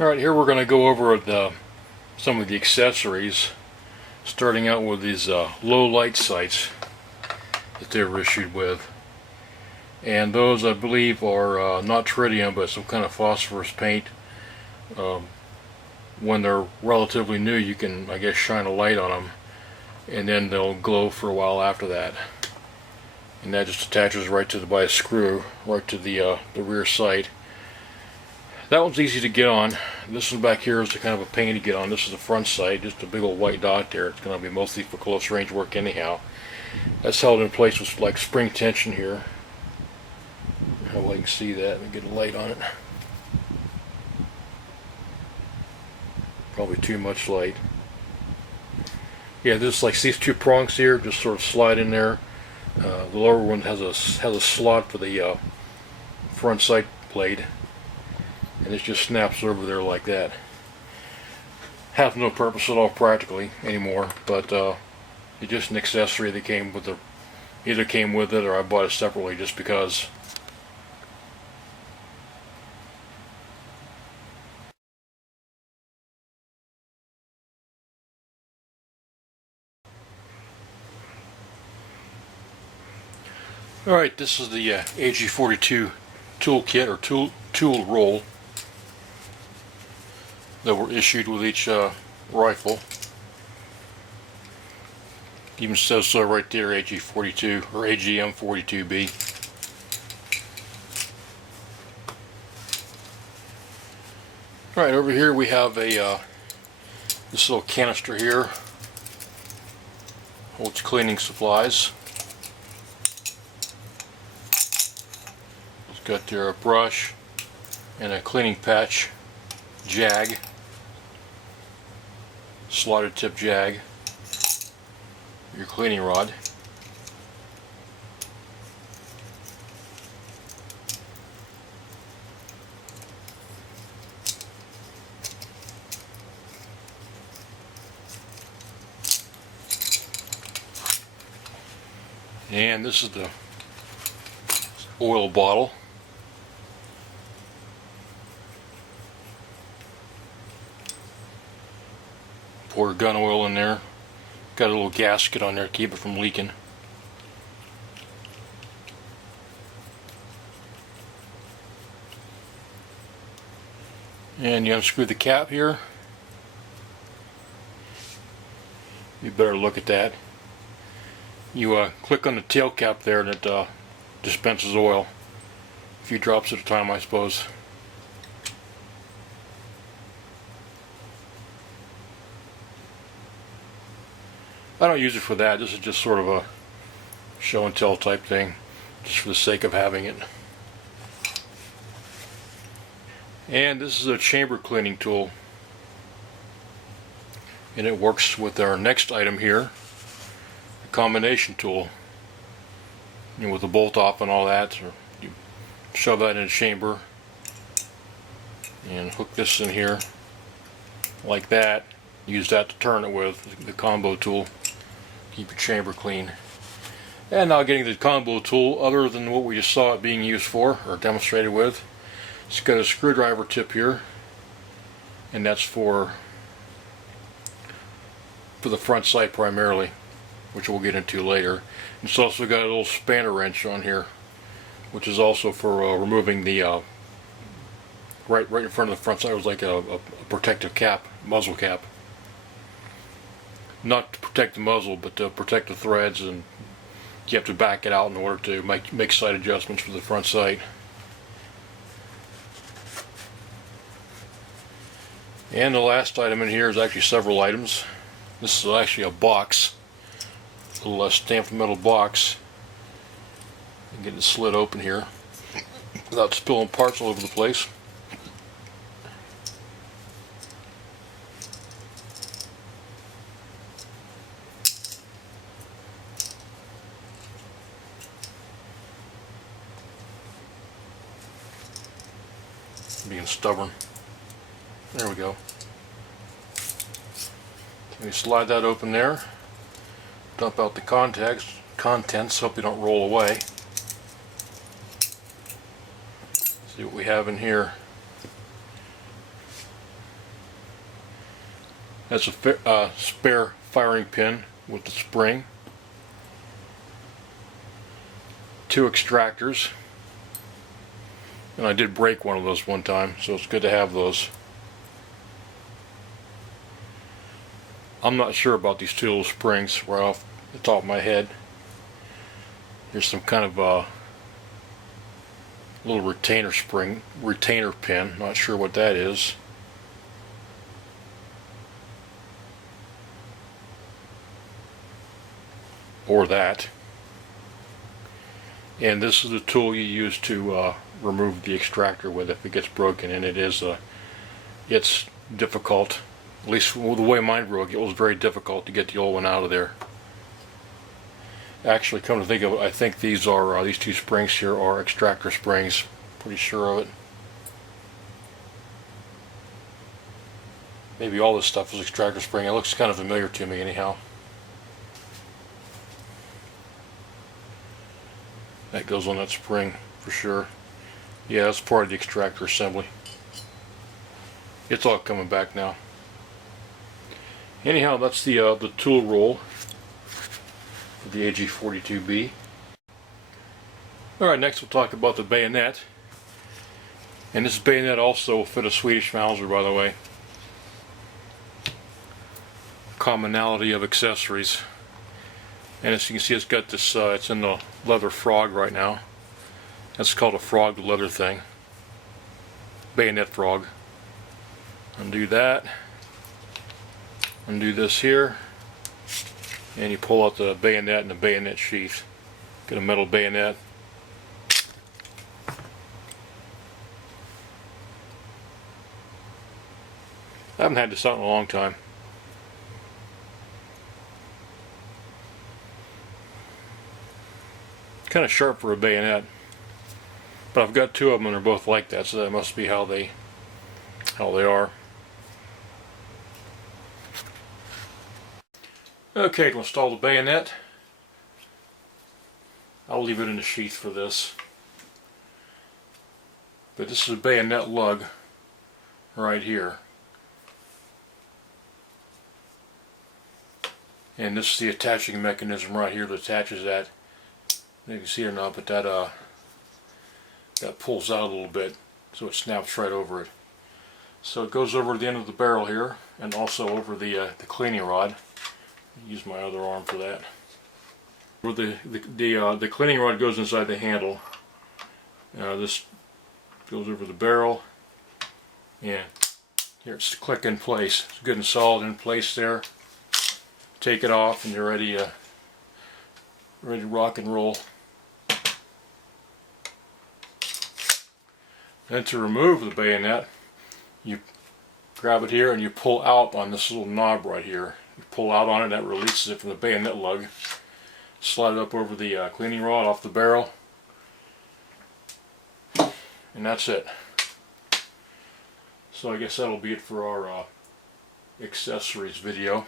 Alright, here we're going to go over some of the accessories, starting out with these low light sights that they were issued with. And those, I believe, are not tritium but some kind of phosphorus paint. When they're relatively new, you can, I guess, shine a light on them and then they'll glow for a while after that. And that just attaches right to by a screw right to the rear sight. That one's easy to get on. This one back here is kind of a pain to get on. This is the front sight, just a big old white dot there. It's going to be mostly for close range work anyhow. That's held in place with like spring tension here. How well you can see that and get a light on it. Probably too much light. Yeah, this like these two prongs here just sort of slide in there. The lower one has a slot for the front sight blade, and it just snaps over there like that. Has no purpose at all practically anymore, but it's just an accessory that came with either came with it or I bought it separately just because. Alright, this is the AG42 toolkit or tool roll that were issued with each rifle. Even says so right there, AG42 or AGM42b. Alright, over here we have a this little canister here. Holds cleaning supplies. It's got there a brush and a cleaning patch jag, slotted tip jag, your cleaning rod, and this is the oil bottle. Pour gun oil in there. Got a little gasket on there to keep it from leaking. And you unscrew the cap here. You better look at that. You click on the tail cap there and it dispenses oil. A few drops at a time, I suppose. I don't use it for that. This is just sort of a show and tell type thing, just for the sake of having it. And this is a chamber cleaning tool, and it works with our next item here, the combination tool. You know, with the bolt off and all that, or you shove that in a chamber and hook this in here like that. Use that to turn it with the combo tool. Keep your chamber clean. And now getting the combo tool, other than what we just saw it being used for or demonstrated with, it's got a screwdriver tip here, and that's for the front sight primarily, which we'll get into later. It's also got a little spanner wrench on here, which is also for removing the right in front of the front sight. It was like a protective cap, muzzle cap. Not to protect the muzzle, but to protect the threads, and you have to back it out in order to make sight adjustments for the front sight. And the last item in here is actually several items. This is actually a box, a little stamped metal box. And get it slid open here without spilling parts all over the place. Being stubborn. There we go. We slide that open there. Dump out the contents. Hope they don't roll away. See what we have in here. That's a spare firing pin with the spring. 2 extractors. And I did break one of those one time, so it's good to have those. I'm not sure about these 2 little springs right off the top of my head. Here's some kind of little retainer pin. Not sure what that is. Or that. And this is the tool you use to remove the extractor with if it gets broken, and it's difficult. At least the way mine broke, it was very difficult to get the old one out of there. Actually, come to think of it, I think these 2 springs here are extractor springs. Pretty sure of it. Maybe all this stuff is extractor spring. It looks kind of familiar to me anyhow. That goes on that spring for sure. Yeah, that's part of the extractor assembly. It's all coming back now. Anyhow, that's the tool roll for the AG42b. Alright, next we'll talk about the bayonet. And this bayonet also will fit a Swedish Mauser, by the way. Commonality of accessories. And as you can see, it's got this, it's in the leather frog right now. That's called a frog leather thing. Bayonet frog. Undo that. Undo this here. And you pull out the bayonet and the bayonet sheath. Get a metal bayonet. I haven't had this out in a long time. Kind of sharp for a bayonet, but I've got 2 of them and they're both like that, so that must be how they are. Okay, to install the bayonet, I'll leave it in the sheath for this. But this is a bayonet lug right here. And this is the attaching mechanism right here that attaches that. You can see it or not, but that pulls out a little bit, so it snaps right over it. So it goes over the end of the barrel here, and also over the cleaning rod. Use my other arm for that. Where the cleaning rod goes inside the handle. This goes over the barrel, and here it's click in place. It's good and solid in place there. Take it off, and you're ready to rock and roll. Then to remove the bayonet, you grab it here and you pull out on this little knob right here. You pull out on it, that releases it from the bayonet lug. Slide it up over the cleaning rod off the barrel. And that's it. So I guess that'll be it for our accessories video.